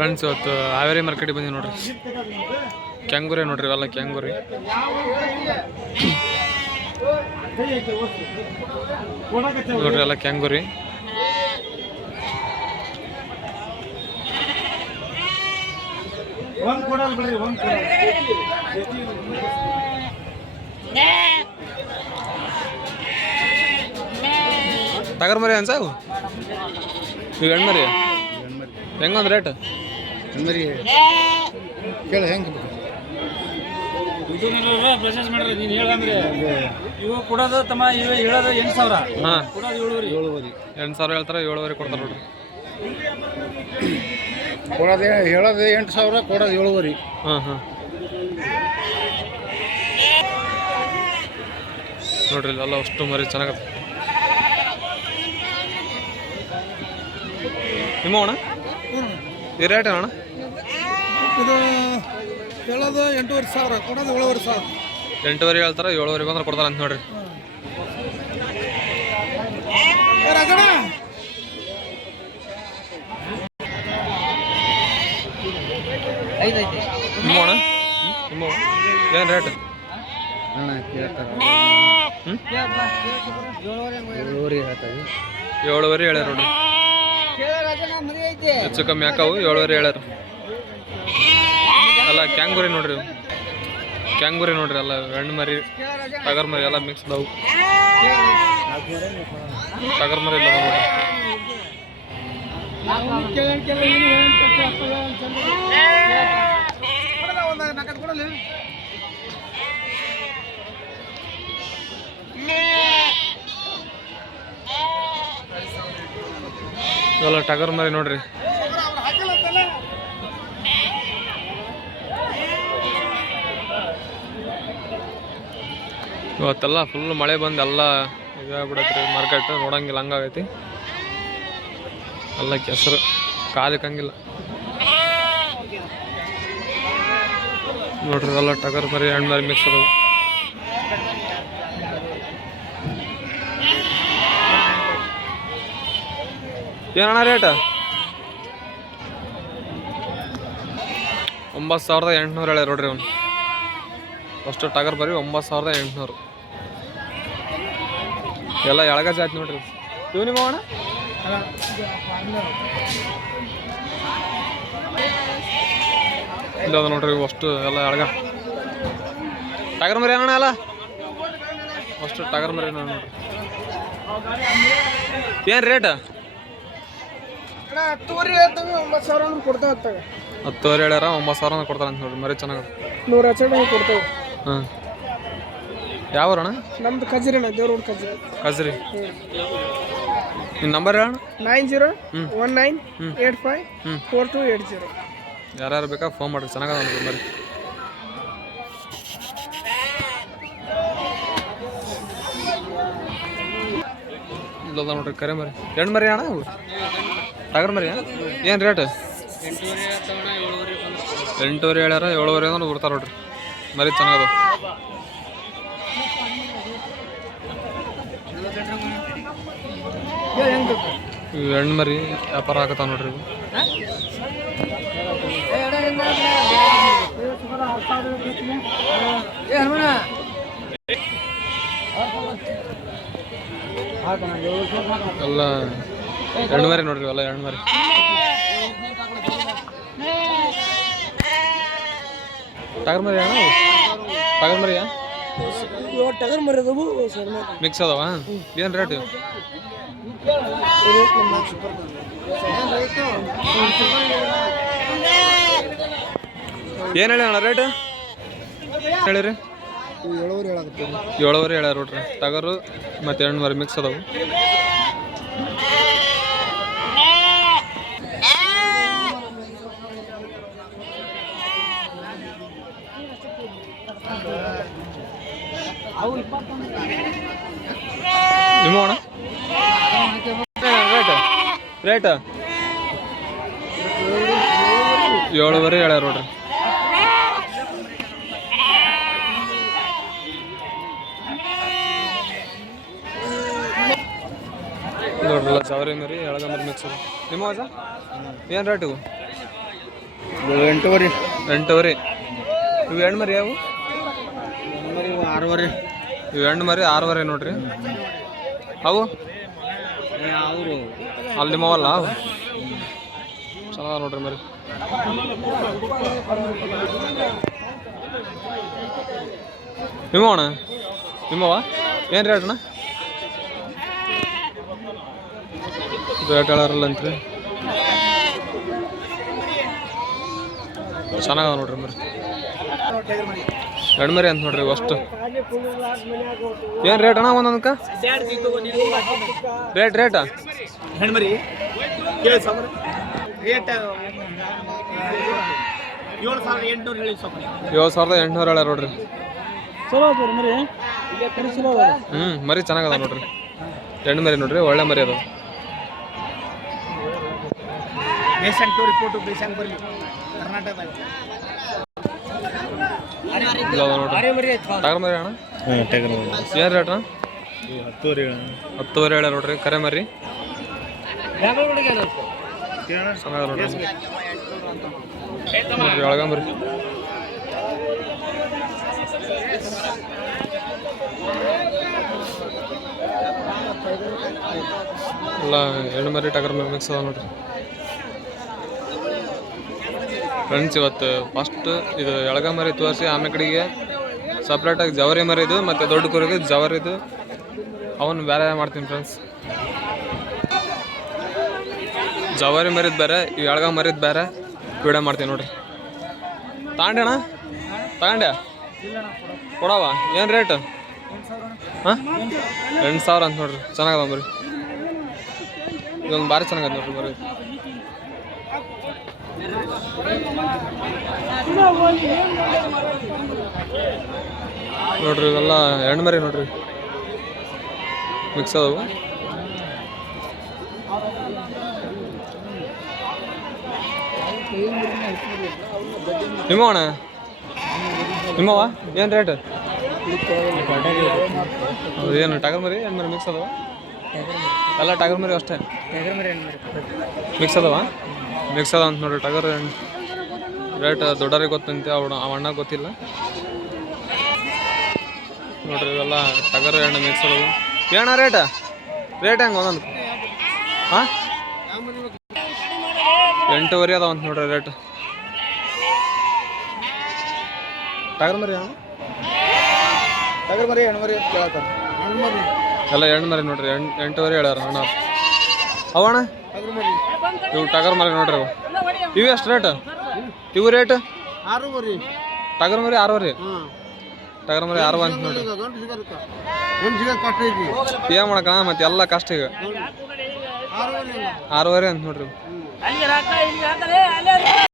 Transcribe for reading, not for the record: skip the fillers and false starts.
Friends ಇವತ್ತು ಹಾವೇರಿ ಮಾರ್ಕೆಟಿಗೆ ಬಂದಿ ನೋಡ್ರಿ. ಕ್ಯಾಂಗುರಿ ನೋಡ್ರಿ, ಇವೆಲ್ಲ ಕ್ಯಾಂಗುರಿ. ನೋಡ್ರಿ ಎಲ್ಲ ಕ್ಯಾಂಗುರಿ. ಟಗರ್ ಮರಿ ಅನ್ಸ ಇವು ಹೆಣ್ಮರಿ ಹೆಂಗಂದ್ ರೇಟ್? ಹೆಣ್ಮರಿ ಕೇಳ ಹೆಂಗೆ ಇದು ಪ್ರೊಸೆಸ್ ಮಾಡ್ರಿ ನೀನು ಹೇಳಂದ್ರೆ ಇವು ಕೊಡೋದು ತಮ್ಮ ಇವು ಹೇಳೋದು 8,000. ಹಾಂ, ಕೊಡೋದು 7,500. 8,000 ಹೇಳ್ತಾರೆ, 7,500 ಕೊಡ್ತಾರೆ ನೋಡ್ರಿ. ಕೊಡೋದು ಹೇಳೋದು 8,000, ಕೊಡೋದು 7,500. ಹಾಂ ಹಾಂ ನೋಡ್ರಿ ಇಲ್ಲೆಲ್ಲ ಅಷ್ಟು ಮರಿ ಚೆನ್ನಾಗತ್ತೆ. ನಿಮ್ಮ ಅಣ್ಣ ಈ ರೇಟ್ ಅಣ್ಣ? ಇದು ಹೇಳೋದು 8,500, ಕೊಡೋದು 7,500. 8,500 ಹೇಳ್ತಾರೆ, 7,500 ಬಂದ್ರೆ ಕೊಡ್ತಾರೆ ಅಂತ ನೋಡ್ರಿ. ನಿಮ್ಮ ಅಣ್ಣ ನಿಮ್ಮ ಏನು ರೇಟ್? ಅಣ್ಣ ಕೇಳ್ತಾರೆ 7,500 ಹೇಳ್ತಾರೆ. 7,500 ಹೇಳ್ಯಾರ ನೋಡ್ರಿ. ಹೆಚ್ಚು ಕಮ್ಮಿ ಹಾಕವು 7,500 ಹೇಳ್ಯಾರ. ಅಲ್ಲ ಕ್ಯಾಂಗುರಿ ನೋಡ್ರಿ, ಕ್ಯಾಂಗುರಿ ನೋಡ್ರಿ, ಎಲ್ಲ ಹೆಣ್ಣು ಮರಿ ಟಗರ್ ಮರಿ ಎಲ್ಲ ಮಿಕ್ಸ್ ಅದಾವು. ಟಗರ್ ಮರಿ ಇಲ್ಲ ನೋಡ್ರಿ. ಇವೆಲ್ಲ ಟಗರ್ ಮರಿ ನೋಡ್ರಿ. ಇವತ್ತೆಲ್ಲ ಫುಲ್ ಮಳೆ ಬಂದು ಎಲ್ಲ ಇದಾಗ್ಬಿಡತ್ರಿ ಮಾರ್ಕೆಟ್, ನೋಡಂಗಿಲ್ಲ ಹಂಗಾಗೈತಿ. ಎಲ್ಲ ಕೆಸರು, ಕಾಲಿಕ್ಕಂಗಿಲ್ಲ ನೋಡ್ರಿ. ಎಲ್ಲ ಟಗರ್ ಮರಿ ಹೆಣ್ಣು ಮರಿ ಮಿಕ್ಸ್ ಅದಾವು. ಏನಣ್ಣ ರೇಟ್? 9,800 ಹೇಳ್ಯಾರ ನೋಡ್ರಿ. ಅವ್ನು ಫಸ್ಟ್ ಟಗರ್ ಬರೀ 9,800. ಎಲ್ಲ ಎಳಗ ಜಾತಿ ನೋಡ್ರಿ. ಇವು ನಿಮ್ಮ ಅಣ್ಣ? ಇಲ್ಲ ಅದ ನೋಡ್ರಿ, ಅಷ್ಟು ಎಲ್ಲ ಎಳಗ ಟಗರ್ ಮರಿ ಅಣ್ಣ. ಎಲ್ಲ ಅಷ್ಟು ಟಗರ್ ಮರಿ ನೋಡ್ರಿ. ಏನು ರೇಟ್? 10,000 ಹೇಳ್ತವೆ, 9,000 ಕೊಡ್ತಾವ. 10,000 ಹೇಳ್ಯಾರ, 9,000 ಕೊಡ್ತಾರೆ ಅಂತ ನೋಡ್ರಿ. ಮರಿ ಚೆನ್ನಾಗದ, 100 ಹಚ್ಚಡೆ ಕೊಡ್ತಾವೆ. ಹಾಂ, ಯಾವ ಅಣ್ಣ? ನಮ್ದು ಕಜರಿನ ದೇವ್ರ ಕಜರಿ. ಕಜ್ರಿ. ನಿಮ್ಮ ನಂಬರ್ ಹೇಳಣ್ಣ? 9019854280. ಯಾರ್ಯಾರು ಬೇಕಾ ಫೋನ್ ಮಾಡಿರಿ, ಚೆನ್ನಾಗದ ನೋಡ್ರಿ ಮರಿ. ಇಲ್ಲ ನೋಡ್ರಿ ಕರೆ ಮರಿ, ಹೆಣ್ಣು ಮರಿ ಅಣ್ಣ. ಅವು ಟಗರ್ ಮರಿ ಏನು ರೇಟ್? 8,500 ಹೇಳ್ಯಾರ, 7,500 ಅಂದ್ರೆ ಬಿಡ್ತಾರೆ ನೋಡ್ರಿ. ಮರಿ ಚೆನ್ನಾಗದ. ಇವು ಹೆಣ್ಣು ಮರಿ ವ್ಯಾಪಾರ ಆಗತ್ತಾವ ನೋಡ್ರಿ. ಇವು ಎಲ್ಲ ಹೆಣ್ಣು ಮರಿ ನೋಡ್ರಿ, ಎಲ್ಲ ಹೆಣ್ಣು ಮರಿ. ಟಗರ್ ಮರಿ ಅಣ್ಣ? ಟಗರ್ ಮರಿಯಾ? ಟಗರ್ ಮರಿ ಅದಾವು ಮಿಕ್ಸ್ ಅದಾವ. ಏನು ರೇಟ್? ಏನು ಹೇಳಿ ಅಣ್ಣ ರೇಟ್ ಹೇಳಿರಿ? 7,500 ಹೇಳಾಕತ್ತೀವಿ. 7,500 ಹೇಳ್ಯಾರ ನೋಡ್ರಿ. ಟಗರು ಮತ್ತು ಹೆಣ್ಣು ಮರಿ ಮಿಕ್ಸ್ ಅದಾವು. ನಿಮ್ಮ ಅಣ್ಣ ರೇಟ್? 7,500 ಹೇಳ್ಯಾರ ನೋಡ್ರಿ. ನೋಡ್ರಲ್ಲ ಸಾವಿರ ಮರಿ ಎಳಗ ಮರಿ ಮಿಕ್ಸ್. ನಿಮ್ಮ ಅಜ್ಜ ಏನು ರೇಟ್ ಇವು? ಎಂಟೂವರೆ. ಎಂಟೂವರೆ. ಇವು ಹೆಣ್ಣು ಮರಿ ಯಾವು? ಆರೂವರೆ. ಇವು ಹೆಣ್ಣು ಮರಿ 6,500 ನೋಡ್ರಿ. ಅವು ಅವರು ಅಲ್ಲಿ ನಿಮ್ಮವಲ್ಲ ಅವು ಚೆನ್ನಾಗ ನೋಡ್ರಿ ಮರಿ. ನಿಮ್ಮವಣ ನಿಮ್ಮವ ಏನು ರೇಟ್ ಅಣ್ಣ? ರೇಟ್ ಹೇಳಾರಲ್ಲ ಅಂತ್ರಿ. ಚೆನ್ನಾಗದ ನೋಡ್ರಿ ಮರಿ. ಎರಡು ಮರಿ ಅಂತ ನೋಡ್ರಿ ಅಷ್ಟು. ಏನು ರೇಟ್ ಅಣ್ಣ ಒಂದೊಂದಕ್ಕೆ? ರೇಟಾ ಹೆಣ್ಮರಿ ರೇಟ್ 7,800 ಹೇಳಿ. 7,800 ಹೇಳ ನೋಡ್ರಿ. ಚಲೋ ಅದ ಮರಿ. ಚಲೋ ಅದ. ಮರಿ ಚೆನ್ನಾಗದ ನೋಡ್ರಿ. ಹೆಣ್ಣು ಮರಿ ನೋಡ್ರಿ, ಒಳ್ಳೆ ಮರಿ ಅದಾವ. ಬೇಸಂಗ್ ತೋರಿ ಫೋಟೋ ಬೇಸಂಗ್ ಬರಲಿ ಕರ್ನಾಟಕದಾಗ. ಟಗರ್ ಮರಿ ಅಣ್ಣ? ಏನು ರೇಟ್ ಅಣ್ಣ? 10,500 ಹೇಳ ನೋಡ್ರಿ. ಕರೆ ಮರಿ ಚೆನ್ನಾಗದ ನೋಡ್ರಿ. ನೋಡ್ರಿ ಒಳಗಂಬ್ರಿ. ಎಲ್ಲ ಹೆಣ್ಣು ಮರಿ ಟಗರ್ ಮರಿ ಮಿಕ್ಸ್ ಅದ ನೋಡ್ರಿ ಫ್ರೆಂಡ್ಸ್. ಇವತ್ತು ಫಸ್ಟ್ ಇದು ಎಳಗ ಮರಿ ತೋರಿಸಿ, ಆಮೇಲೆ ಕಡೆಗೆ ಸಪ್ರೇಟಾಗಿ ಜವರಿ ಮರಿದು ಮತ್ತು ದೊಡ್ಡ ಕುರಿದು ಜವರಿದು ಅವನು ಬೇರೆ ಮಾಡ್ತೀನಿ ಫ್ರೆಂಡ್ಸ್. ಜವಾರಿ ಮರಿದು ಬೇರೆ, ಇವು ಎಳಗ ಮರಿದು ಬೇರೆ ವಿಡಿಯೋ ಮಾಡ್ತೀನಿ ನೋಡ್ರಿ. ತಗೊಂಡೆ ಅಣ್ಣ? ತಗೊಂಡೆ ಕೊಡವ? ಏನು ರೇಟ್? ಹಾಂ 8,000 ಅಂತ ನೋಡ್ರಿ. ಚೆನ್ನಾಗದ ಮರಿ. ಇದೊಂದು ಭಾರಿ ಚೆನ್ನಾಗದ ನೋಡ್ರಿ ಮರಿ. ನೋಡ್ರಿ ಇವೆಲ್ಲ ಹೆಣ್ಣು ಮರಿ ನೋಡ್ರಿ, ಮಿಕ್ಸ್ ಅದಾವು. ನಿಮ್ಮವಣ ನಿಮ್ಮವ ಏನು ರೇಟ್? ಏನು ಟಗರ್ ಮರಿ ಹೆಣ್ಣು ಮರಿ ಮಿಕ್ಸ್ ಅದಾವ? ಎಲ್ಲ ಟಗರ್ ಮರಿ ಅಷ್ಟೇ ಮಿಕ್ಸ್ ಅದಾವ? ಮಿಕ್ಸ್ ಅದ ಅಂತ ನೋಡ್ರಿ. ಟಗರ್ ರೇಟ್ ದೊಡ್ಡರಿಗೆ ಗೊತ್ತಂತೆ, ಅವ ಅಣ್ಣ ಗೊತ್ತಿಲ್ಲ ನೋಡ್ರಿ. ಇವೆಲ್ಲ ಟಗರ್ ಹೆಣ್ಣು ಮಿಕ್ಸ್ ಅದಾವು. ಏನ ರೇಟ್ ಹೆಂಗೆ ಒಂದೊಂದು? ಹಾಂ 8,500 ಅದಾವ ಅಂತ ನೋಡ್ರಿ ರೇಟ್. ಟಗರ್ ಮರಿ ಅಣ್ಣ? ಟಗರ್ ಮರಿ ಹೆಣ್ಣು ಮರಿ ಕೇಳತ್ತಾರ. ಎಲ್ಲ ಹೆಣ್ಣು ಮರಿ ನೋಡ್ರಿ. 8,500 ಹೇಳ್ಯಾರ ಅಣ್ಣ. ಅವಣ್ಣ ಇವು ಟಗರ್ ಮರಿ ನೋಡ್ರಿ. ಅವು ಇವು ಎಷ್ಟು ರೇಟ್? ಇವು ರೇಟ್ 6,500. ಟಗರ್ ಮರಿ 6,500. ಟಗರ್ ಮರಿ 6,500 ಅಂತ ನೋಡ್ರಿ. ಏನು ಮಾಡಕಣ ಮತ್ತೆ ಎಲ್ಲ ಕಷ್ಟ ಈಗ. 6,500 ಅಂತ ನೋಡ್ರಿ.